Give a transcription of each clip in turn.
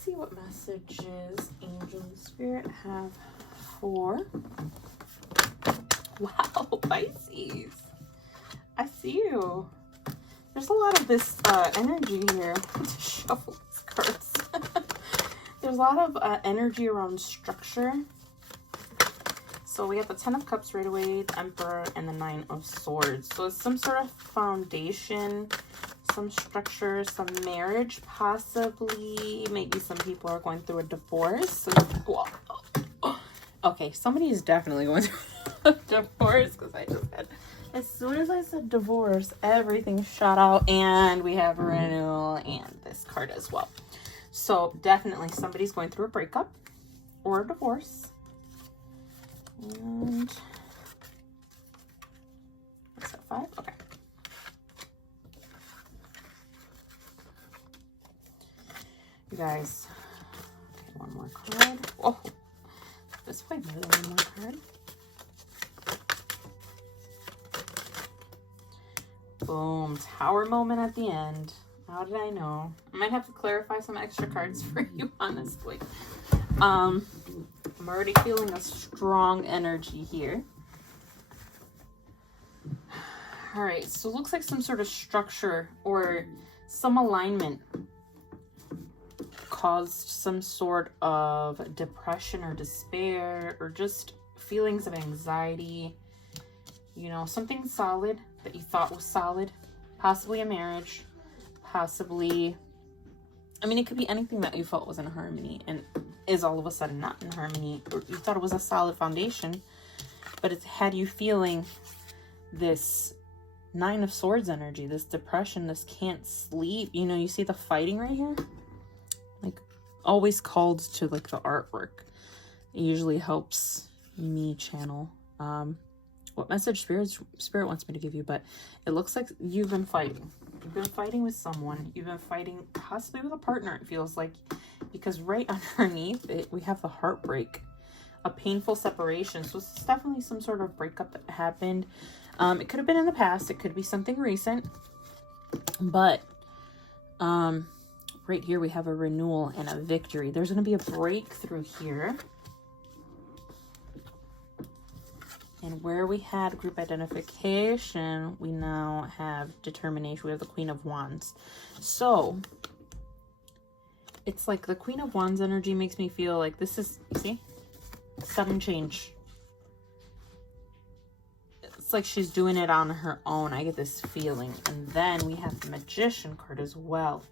see what messages Angel and Spirit have for... Wow, Pisces. I see you. There's a lot of this energy here. To shuffle these cards. There's a lot of energy around structure. So we have the 10 of Cups right away, the Emperor, and the 9 of Swords. So it's some sort of foundation, some structure, some marriage, possibly. Maybe some people are going through a divorce. Okay, somebody is definitely going through a divorce, because I just had, as soon as I said divorce, everything shot out, and we have a renewal and this card as well. So definitely somebody's going through a breakup or a divorce. And what's that, 5? Okay. You guys, okay, one more card. Oh, this way more than one more card. Boom, Tower moment at the end. How did I know? I might have to clarify some extra cards for you, honestly. I'm already feeling a strong energy here. All right, so it looks like some sort of structure or some alignment caused some sort of depression or despair or just feelings of anxiety. You know, something solid that you thought was solid, possibly a marriage, possibly, I mean, it could be anything that you felt was in harmony and is all of a sudden not in harmony, or you thought it was a solid foundation, but it had you feeling this 9 of Swords energy, this depression, this can't sleep. You know, you see the fighting right here? Like, always called to, like, the artwork. It usually helps me channel what message Spirit wants me to give you, but it looks like you've been fighting. You've been fighting with someone. You've been fighting possibly with a partner, it feels like, because right underneath it, we have the heartbreak, a painful separation. So it's definitely some sort of breakup that happened. It could have been in the past. It could be something recent, but right here we have a renewal and a victory. There's going to be a breakthrough here. And where we had group identification, we now have determination. We have the Queen of Wands. So it's like the Queen of Wands energy makes me feel like this is, see, sudden change. It's like she's doing it on her own. I get this feeling. And then we have the Magician card as well.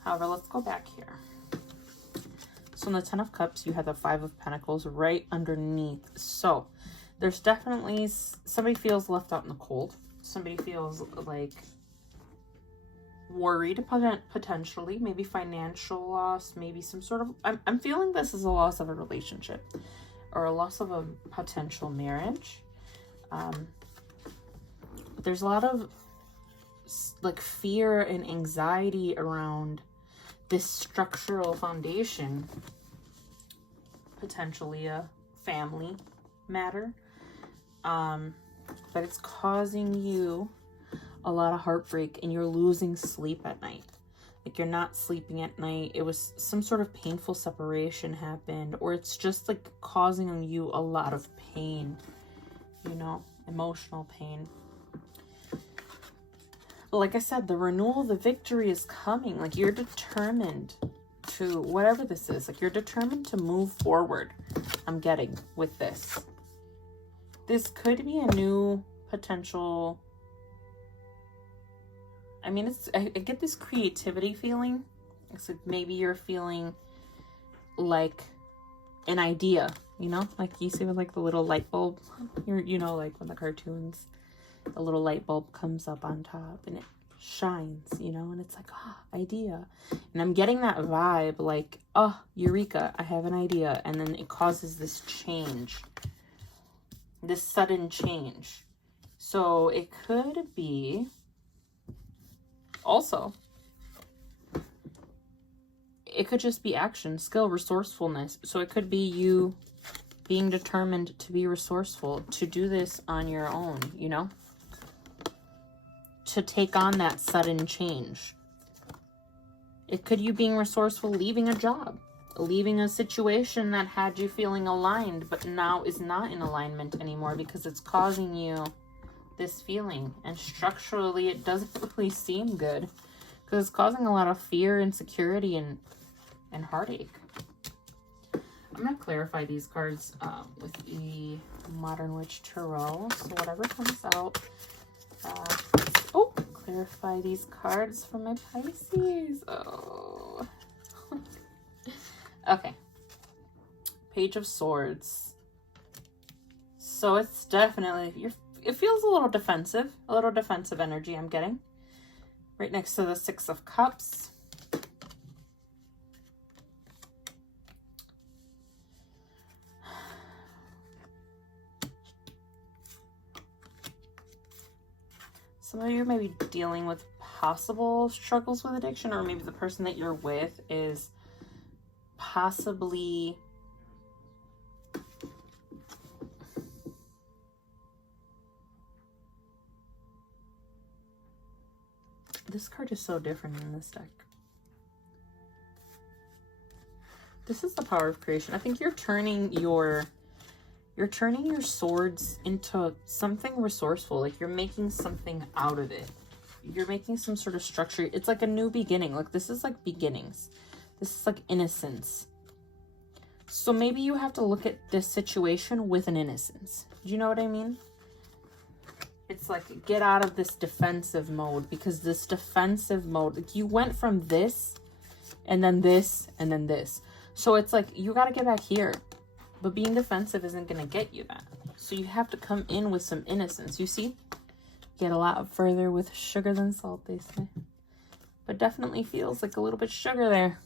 However, let's go back here. So in the 10 of Cups, you have the 5 of Pentacles right underneath. So there's definitely, somebody feels left out in the cold. Somebody feels like worried potentially, maybe financial loss, maybe some sort of, I'm feeling this is a loss of a relationship or a loss of a potential marriage. There's a lot of like fear and anxiety around this structural foundation, potentially a family matter. But it's causing you a lot of heartbreak and you're losing sleep at night. Like you're not sleeping at night. It was some sort of painful separation happened, or it's just like causing you a lot of pain, you know, emotional pain. But like I said, the renewal, the victory is coming. Like you're determined to, whatever this is, like you're determined to move forward. I'm getting with this. This could be a new potential. I mean, I get this creativity feeling. It's like maybe you're feeling like an idea, you know, like you see with like the little light bulb, you know, like when the cartoons, the little light bulb comes up on top and it shines, you know, and it's like, oh, idea. And I'm getting that vibe like, oh, eureka, I have an idea. And then it causes this change, this sudden change. So it could be also, it could just be action, skill, resourcefulness. So it could be you being determined to be resourceful, to do this on your own, you know, to take on that sudden change. It could you being resourceful, leaving a job, leaving a situation that had you feeling aligned, but now is not in alignment anymore because it's causing you this feeling. And structurally, it doesn't really seem good because it's causing a lot of fear, insecurity, and heartache. I'm going to clarify these cards with the Modern Witch Tarot. So whatever comes out. Clarify these cards for my Pisces. Oh. Okay. Page of Swords. So it's definitely, it feels a little defensive energy I'm getting. Right next to the Six of Cups. Some of you may be dealing with possible struggles with addiction, or maybe the person that you're with is possibly this card is so different in this deck. This is the power of creation. I think you're turning your swords into something resourceful. Like you're making something out of it. You're making some sort of structure. It's like a new beginning. Like this is like beginnings. This is like innocence. So maybe you have to look at this situation with an innocence. Do you know what I mean? It's like get out of this defensive mode, because this defensive mode, like you went from this and then this and then this. So it's like you got to get back here. But being defensive isn't going to get you that. So you have to come in with some innocence. You see? Get a lot further with sugar than salt, they say. But definitely feels like a little bit sugar there.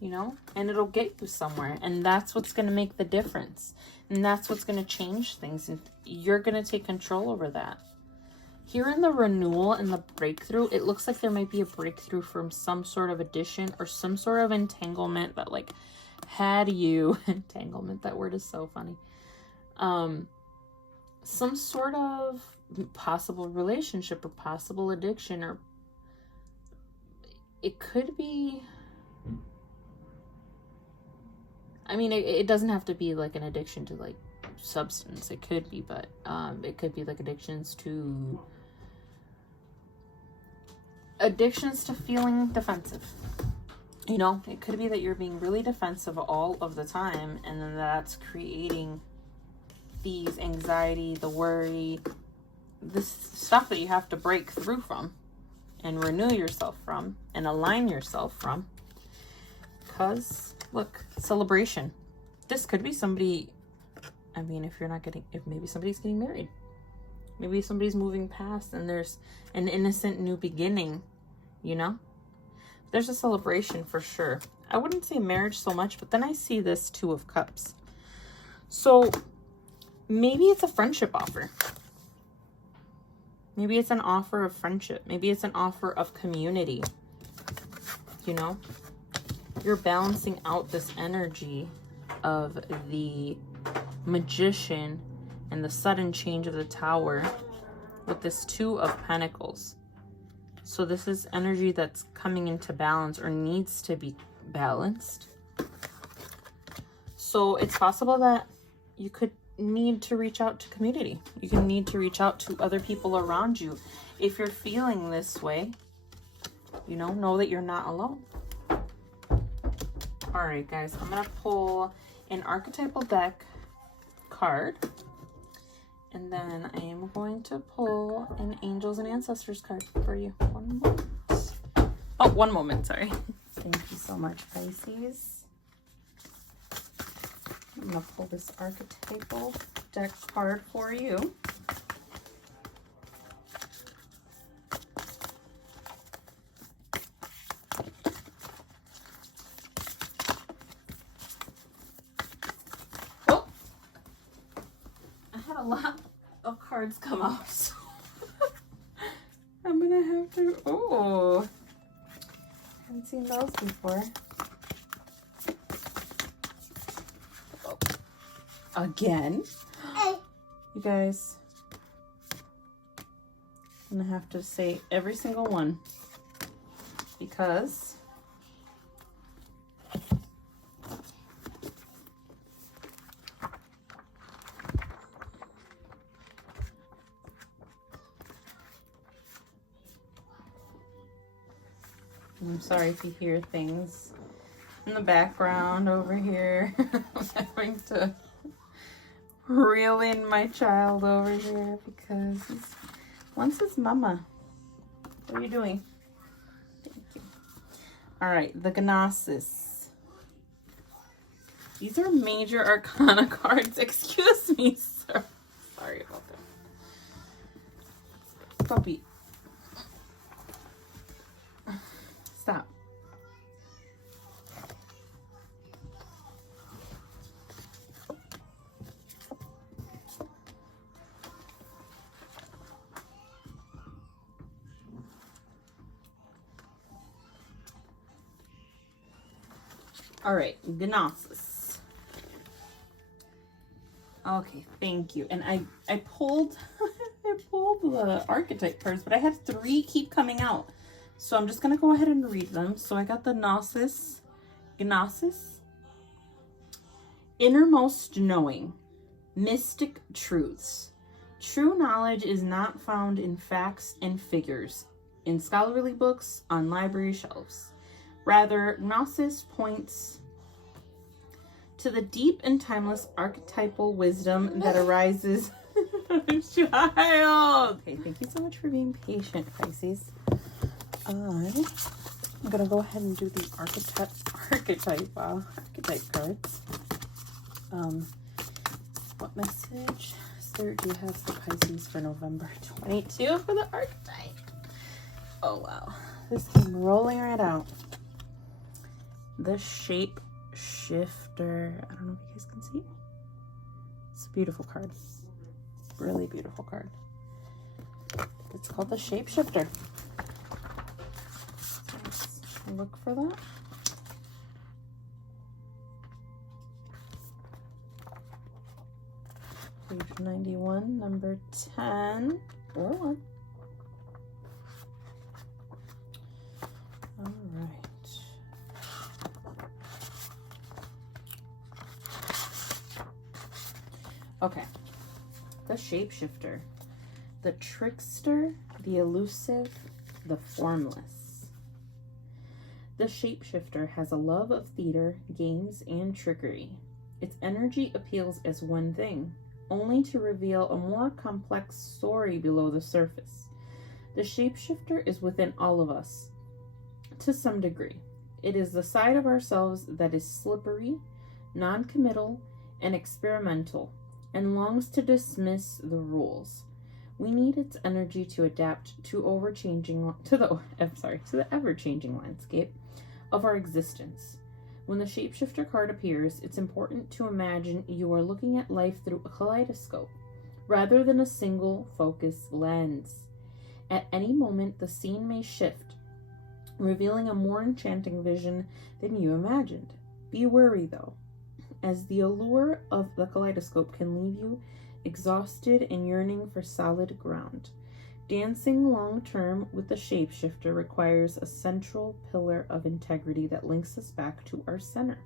You know? And it'll get you somewhere. And that's what's going to make the difference. And that's what's going to change things. And you're going to take control over that. Here in the renewal and the breakthrough, it looks like there might be a breakthrough from some sort of addition or some sort of entanglement that like had you entanglement, that word is so funny, some sort of possible relationship or possible addiction, or it could be, I mean, it doesn't have to be like an addiction to like substance. It could be, but it could be like addictions to feeling defensive. You know, it could be that you're being really defensive all of the time, and then that's creating these anxiety, the worry, this stuff that you have to break through from and renew yourself from and align yourself from. Because, look, celebration. This could be somebody, I mean, if maybe somebody's getting married. Maybe somebody's moving past and there's an innocent new beginning, you know? There's a celebration for sure. I wouldn't say marriage so much, but then I see this Two of Cups. So maybe it's a friendship offer. Maybe it's an offer of friendship. Maybe it's an offer of community. You know, you're balancing out this energy of the Magician and the sudden change of the Tower with this Two of Pentacles. So this is energy that's coming into balance or needs to be balanced. So it's possible that you could need to reach out to community. You can need to reach out to other people around you. If you're feeling this way, you know that you're not alone. All right, guys, I'm going to pull an archetypal deck card. And then I am going to pull an Angels and Ancestors card for you. 1 moment. Oh, 1 moment, sorry. Thank you so much, Pisces. I'm going to pull this archetypal deck card for you. Oh! I had a lot of cards come out, so I'm gonna have to, oh, haven't seen those before. Oh. Again? You guys, I'm gonna have to say every single one because I'm sorry if you hear things in the background over here. I'm having to reel in my child over here because he wants his mama. What are you doing? Thank you. All right, the Gnosis. These are major arcana cards. Excuse me, sir. Sorry about that. Puppy. Stop. All right, Gnosis. Okay, thank you. And I pulled I pulled the archetype cards, but I had 3 keep coming out. So I'm just gonna go ahead and read them. So I got the Gnosis. Innermost knowing. Mystic truths. True knowledge is not found in facts and figures, in scholarly books, on library shelves. Rather, Gnosis points to the deep and timeless archetypal wisdom that arises. Child! Okay, thank you so much for being patient, Pisces. I'm gonna go ahead and do the archetype cards. What message, sir, do you have for Pisces for November 22 for the archetype? Oh wow, this came rolling right out. The Shape Shifter. I don't know if you guys can see. It's a beautiful card. Really beautiful card. It's called the Shape Shifter. Let's look for that. Page 91, number 10. Or 1. All right. Okay, the Shapeshifter, the Trickster, the Elusive, the Formless. The Shapeshifter has a love of theater, games, and trickery. Its energy appeals as one thing, only to reveal a more complex story below the surface. The Shapeshifter is within all of us, to some degree. It is the side of ourselves that is slippery, non-committal, and experimental, and longs to dismiss the rules. We need its energy to adapt to the ever-changing landscape of our existence. When the Shapeshifter card appears, it's important to imagine you are looking at life through a kaleidoscope, rather than a single focus lens. At any moment, the scene may shift, revealing a more enchanting vision than you imagined. Be wary, though, as the allure of the kaleidoscope can leave you exhausted and yearning for solid ground. Dancing long-term with the Shapeshifter requires a central pillar of integrity that links us back to our center.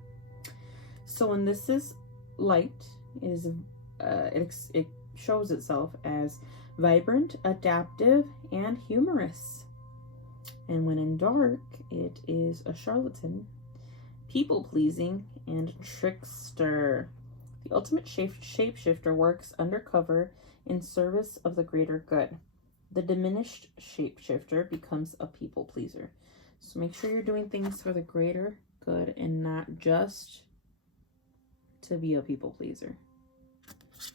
So when this is light, it shows itself as vibrant, adaptive, and humorous. And when in dark, it is a charlatan, people-pleasing, and trickster. The ultimate shapeshifter works undercover in service of the greater good. The diminished shapeshifter becomes a people-pleaser. So make sure you're doing things for the greater good and not just to be a people-pleaser.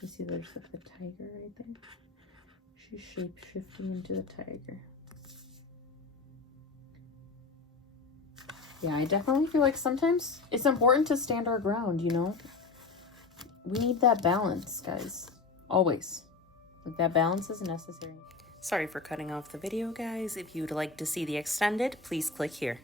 You see there's like the tiger right there? She's shape-shifting into the tiger. Yeah, I definitely feel like sometimes it's important to stand our ground, you know? We need that balance, guys. Always. Like, that balance is necessary. Sorry for cutting off the video, guys. If you'd like to see the extended, please click here.